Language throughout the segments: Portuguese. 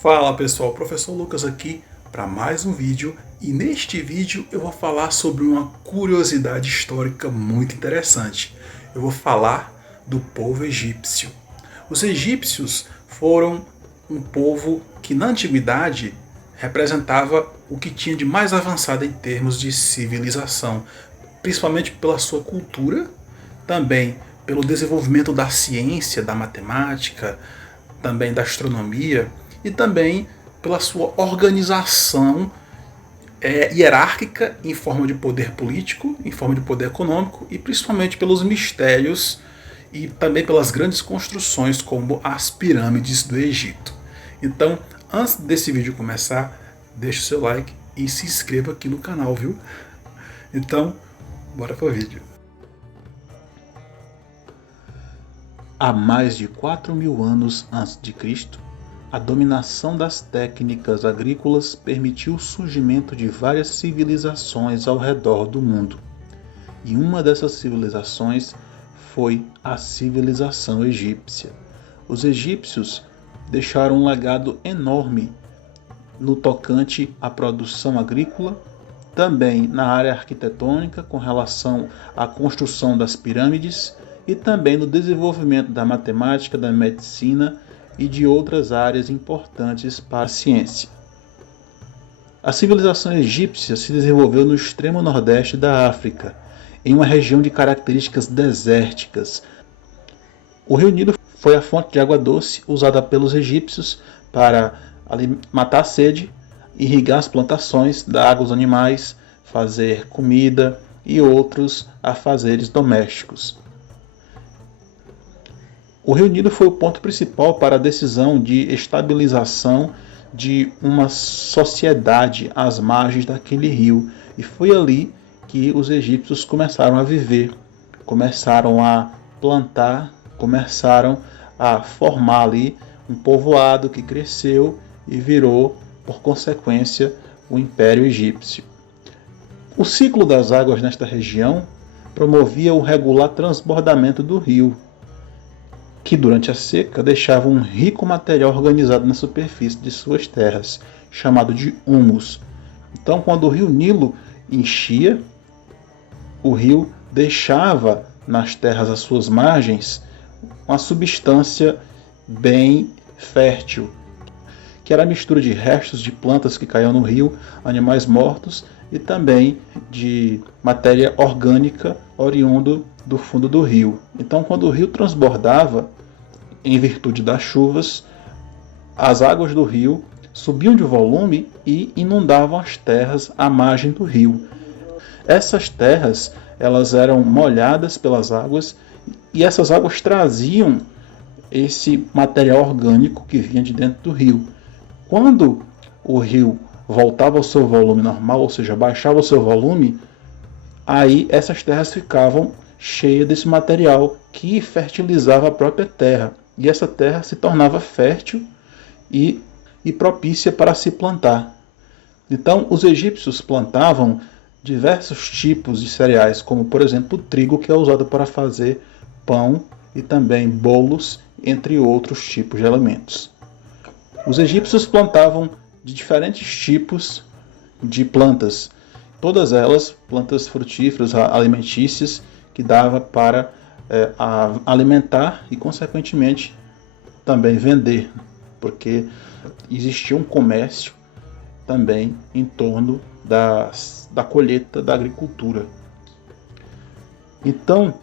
Fala pessoal, Professor Lucas aqui para mais um vídeo e neste vídeo eu vou falar sobre uma curiosidade histórica muito interessante. Eu vou falar do povo egípcio. Os egípcios foram um povo que na antiguidade representava o que tinha de mais avançado em termos de civilização, principalmente pela sua cultura, também pelo desenvolvimento da ciência, da matemática, também da astronomia e também pela sua organização hierárquica em forma de poder político, em forma de poder econômico e principalmente pelos mistérios e também pelas grandes construções como as pirâmides do Egito. Então, antes desse vídeo começar, deixe o seu like e se inscreva aqui no canal, viu? Então, bora pro vídeo. Há mais de 4.000 anos antes de Cristo, a dominação das técnicas agrícolas permitiu o surgimento de várias civilizações ao redor do mundo. E uma dessas civilizações foi a civilização egípcia. Os egípcios deixaram um legado enorme no tocante à produção agrícola, também na área arquitetônica com relação à construção das pirâmides e também no desenvolvimento da matemática, da medicina e de outras áreas importantes para a ciência. A civilização egípcia se desenvolveu no extremo nordeste da África, em uma região de características desérticas. O rio Nilo foi a fonte de água doce usada pelos egípcios para matar a sede, irrigar as plantações, dar água aos animais, fazer comida e outros afazeres domésticos. O rio Nilo foi o ponto principal para a decisão de estabilização de uma sociedade às margens daquele rio. E foi ali que os egípcios começaram a viver, começaram a plantar, começaram a formar ali um povoado que cresceu e virou, por consequência, o Império Egípcio. O ciclo das águas nesta região promovia o regular transbordamento do rio, que durante a seca deixava um rico material organizado na superfície de suas terras, chamado de humus. Então, quando o rio Nilo enchia, o rio deixava nas terras às suas margens uma substância bem fértil, que era a mistura de restos de plantas que caíam no rio, animais mortos e também de matéria orgânica oriundo do fundo do rio. Então, quando o rio transbordava, em virtude das chuvas, as águas do rio subiam de volume e inundavam as terras à margem do rio. Essas terras, elas eram molhadas pelas águas e essas águas traziam esse material orgânico que vinha de dentro do rio. Quando o rio voltava ao seu volume normal, ou seja, baixava o seu volume, aí essas terras ficavam cheias desse material que fertilizava a própria terra. E essa terra se tornava fértil e propícia para se plantar. Então, os egípcios plantavam diversos tipos de cereais, como por exemplo o trigo, que é usado para fazer pão e também bolos, entre outros tipos de alimentos. Os egípcios plantavam de diferentes tipos de plantas, todas elas plantas frutíferas, alimentícias, que dava para alimentar e, consequentemente, também vender, porque existia um comércio também em torno da colheita da agricultura. Então,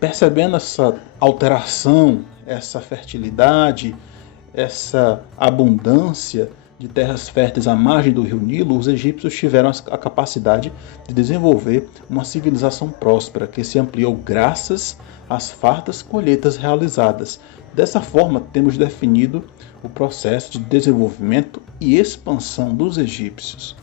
percebendo essa alteração, essa fertilidade, essa abundância de terras férteis à margem do rio Nilo, os egípcios tiveram a capacidade de desenvolver uma civilização próspera que se ampliou graças às fartas colheitas realizadas. Dessa forma, temos definido o processo de desenvolvimento e expansão dos egípcios.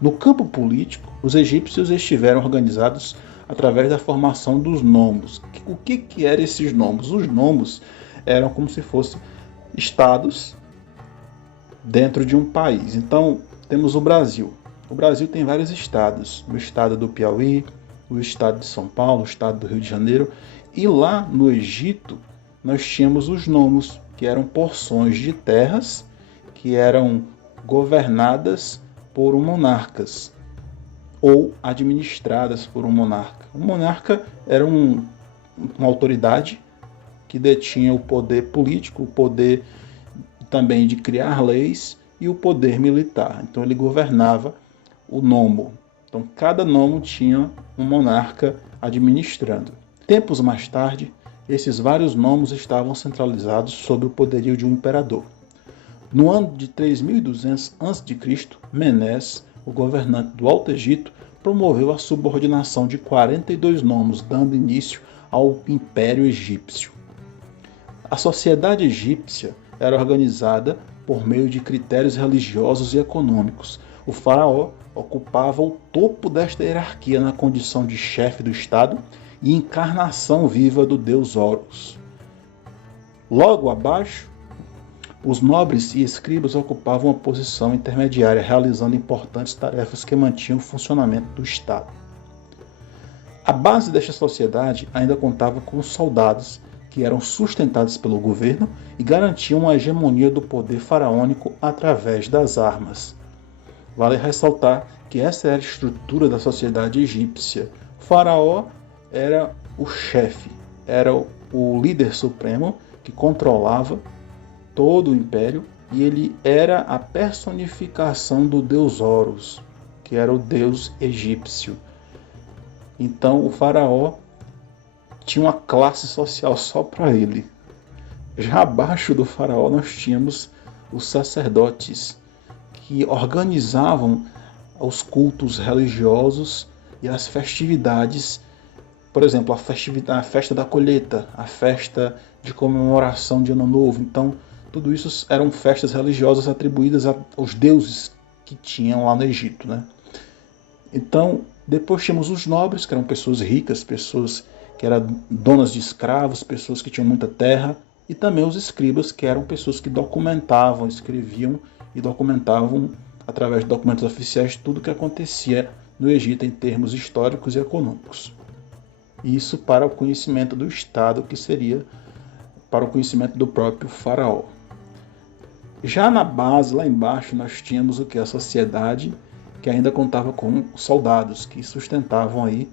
No campo político, os egípcios estiveram organizados através da formação dos nomos. O que eram esses nomos? Os nomos eram como se fossem estados dentro de um país. Então, temos o Brasil. O Brasil tem vários estados. O estado do Piauí, o estado de São Paulo, o estado do Rio de Janeiro. E lá no Egito, nós tínhamos os nomos, que eram porções de terras que eram governadas por monarcas ou administradas por um monarca. O monarca era uma autoridade que detinha o poder político, o poder também de criar leis e o poder militar. Então ele governava o nomo. Então cada nomo tinha um monarca administrando. Tempos mais tarde, esses vários nomos estavam centralizados sob o poderio de um imperador. No ano de 3200 a.C., Menés, o governante do Alto Egito, promoveu a subordinação de 42 nomos, dando início ao Império Egípcio. A sociedade egípcia era organizada por meio de critérios religiosos e econômicos. O faraó ocupava o topo desta hierarquia na condição de chefe do Estado e encarnação viva do deus Horus. Logo abaixo, os nobres e escribas ocupavam uma posição intermediária, realizando importantes tarefas que mantinham o funcionamento do Estado. A base desta sociedade ainda contava com os soldados, que eram sustentados pelo governo e garantiam a hegemonia do poder faraônico através das armas. Vale ressaltar que essa era a estrutura da sociedade egípcia. O faraó era o chefe, era o líder supremo que controlava todo o império e ele era a personificação do deus Horus, que era o deus egípcio. Então o faraó tinha uma classe social só para ele. Já abaixo do faraó nós tínhamos os sacerdotes, que organizavam os cultos religiosos e as festividades, por exemplo, a festa da colheita, a festa de comemoração de Ano Novo. Então, tudo isso eram festas religiosas atribuídas aos deuses que tinham lá no Egito, né? Então, depois tínhamos os nobres, que eram pessoas ricas, pessoas que eram donas de escravos, pessoas que tinham muita terra, e também os escribas, que eram pessoas que documentavam, escreviam e documentavam, através de documentos oficiais, tudo o que acontecia no Egito em termos históricos e econômicos. Isso para o conhecimento do Estado, que seria para o conhecimento do próprio faraó. Já na base, lá embaixo, nós tínhamos o que? A sociedade, que ainda contava com soldados, que sustentavam aí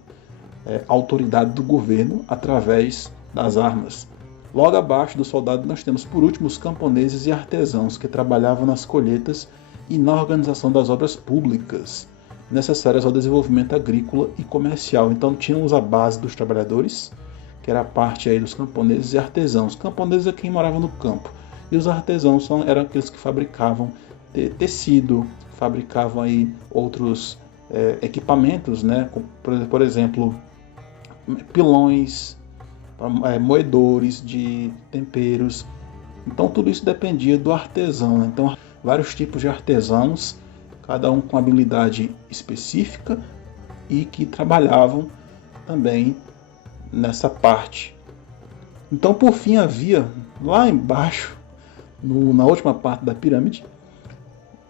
a autoridade do governo através das armas. Logo abaixo do soldado nós temos por último os camponeses e artesãos, que trabalhavam nas colheitas e na organização das obras públicas necessárias ao desenvolvimento agrícola e comercial. Então tínhamos a base dos trabalhadores, que era a parte aí dos camponeses e artesãos. Camponeses é quem morava no campo, e os artesãos eram aqueles que fabricavam tecido, fabricavam aí outros equipamentos, né? Por exemplo, pilões, moedores de temperos. Então tudo isso dependia do artesão, né? Então vários tipos de artesãos, cada um com habilidade específica e que trabalhavam também nessa parte. Então por fim havia lá embaixo, na última parte da pirâmide,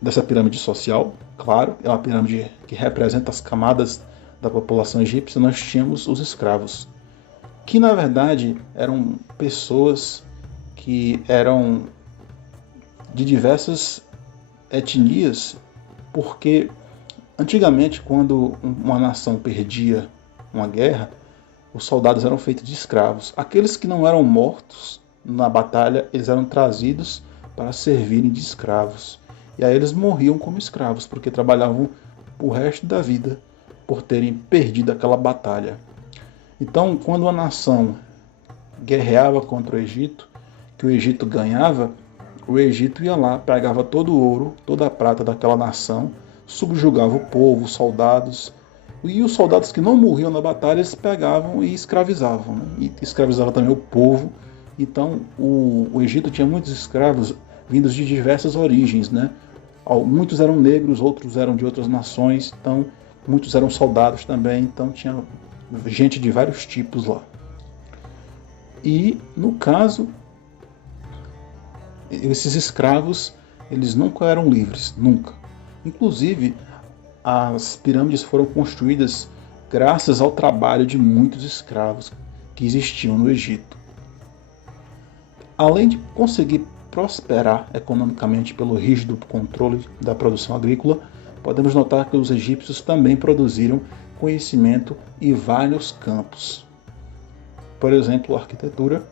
dessa pirâmide social, claro, é uma pirâmide que representa as camadas da população egípcia, nós tínhamos os escravos, que na verdade eram pessoas que eram de diversas etnias, porque antigamente, quando uma nação perdia uma guerra, os soldados eram feitos de escravos. Aqueles que não eram mortos na batalha, eles eram trazidos para servirem de escravos. E aí eles morriam como escravos, porque trabalhavam o resto da vida por terem perdido aquela batalha. Então, quando uma nação guerreava contra o Egito, que o Egito ganhava, o Egito ia lá, pegava todo o ouro, toda a prata daquela nação, subjugava o povo, os soldados, e os soldados que não morriam na batalha, eles pegavam e escravizavam, né? E escravizavam também o povo. Então, o Egito tinha muitos escravos vindos de diversas origens, né? Muitos eram negros, outros eram de outras nações, então muitos eram soldados também, então tinha gente de vários tipos lá. E, no caso, esses escravos, eles nunca eram livres, nunca. Inclusive, as pirâmides foram construídas graças ao trabalho de muitos escravos que existiam no Egito. Além de conseguir prosperar economicamente pelo rígido controle da produção agrícola, podemos notar que os egípcios também produziram conhecimento em vários campos. Por exemplo, a arquitetura,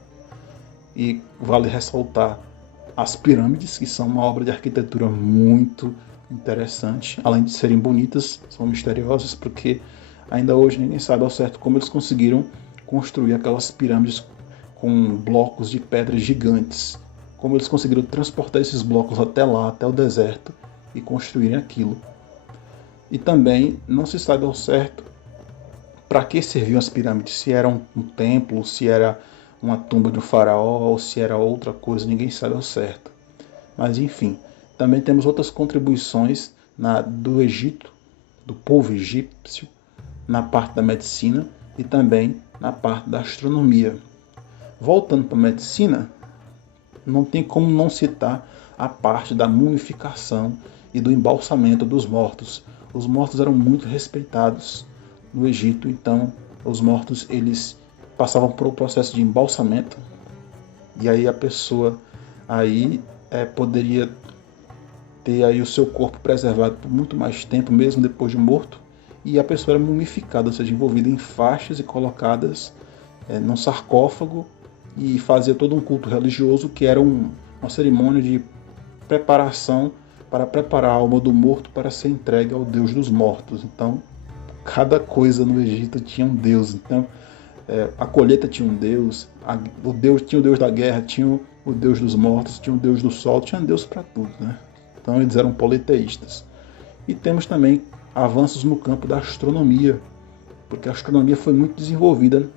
e vale ressaltar as pirâmides, que são uma obra de arquitetura muito interessante. Além de serem bonitas, são misteriosas, porque ainda hoje ninguém sabe ao certo como eles conseguiram construir aquelas pirâmides com blocos de pedras gigantes. Como eles conseguiram transportar esses blocos até lá, até o deserto, e construírem aquilo. E também não se sabe ao certo para que serviam as pirâmides, se era um templo, se era uma tumba de um faraó, ou se era outra coisa, ninguém sabe ao certo. Mas enfim, também temos outras contribuições do Egito, do povo egípcio, na parte da medicina e também na parte da astronomia. Voltando para a medicina, não tem como não citar a parte da mumificação e do embalsamento dos mortos. Os mortos eram muito respeitados no Egito, então os mortos eles passavam por um processo de embalsamento, e aí a pessoa aí poderia ter aí o seu corpo preservado por muito mais tempo, mesmo depois de morto, e a pessoa era mumificada, ou seja, envolvida em faixas e colocadas num sarcófago, e fazia todo um culto religioso que era uma cerimônia de preparação para preparar a alma do morto para ser entregue ao Deus dos mortos. Então, cada coisa no Egito tinha um Deus. Então, a colheita tinha um Deus, tinha o Deus da guerra, tinha o Deus dos mortos, tinha o Deus do sol, tinha Deus para tudo, né? Então eles eram politeístas. E temos também avanços no campo da astronomia, porque a astronomia foi muito desenvolvida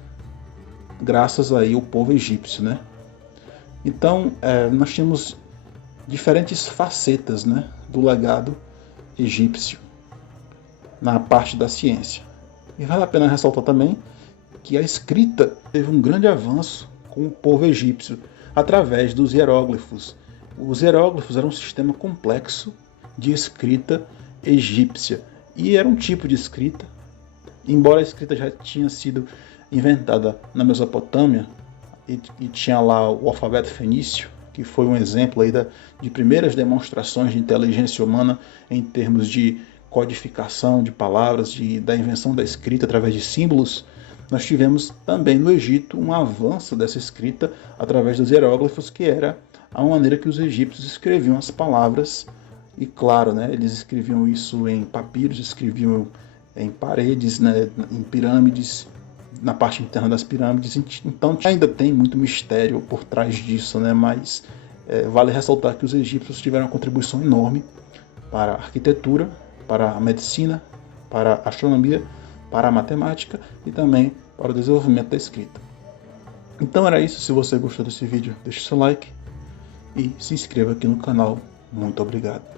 graças aí ao povo egípcio, né? Então nós temos diferentes facetas, né, do legado egípcio na parte da ciência. E vale a pena ressaltar também que a escrita teve um grande avanço com o povo egípcio através dos hieróglifos. Os hieróglifos eram um sistema complexo de escrita egípcia, e era um tipo de escrita, embora a escrita já tinha sido inventada na Mesopotâmia e tinha lá o alfabeto fenício, que foi um exemplo aí de primeiras demonstrações de inteligência humana em termos de codificação de palavras, da invenção da escrita através de símbolos. Nós tivemos também no Egito um avanço dessa escrita através dos hieróglifos, que era a maneira que os egípcios escreviam as palavras. E claro, né, eles escreviam isso em papiros, escreviam em paredes, né, em pirâmides, na parte interna das pirâmides. Então ainda tem muito mistério por trás disso, né, mas vale ressaltar que os egípcios tiveram uma contribuição enorme para a arquitetura, para a medicina, para a astronomia, para a matemática e também para o desenvolvimento da escrita. Então era isso. Se você gostou desse vídeo, deixe seu like e se inscreva aqui no canal. Muito obrigado.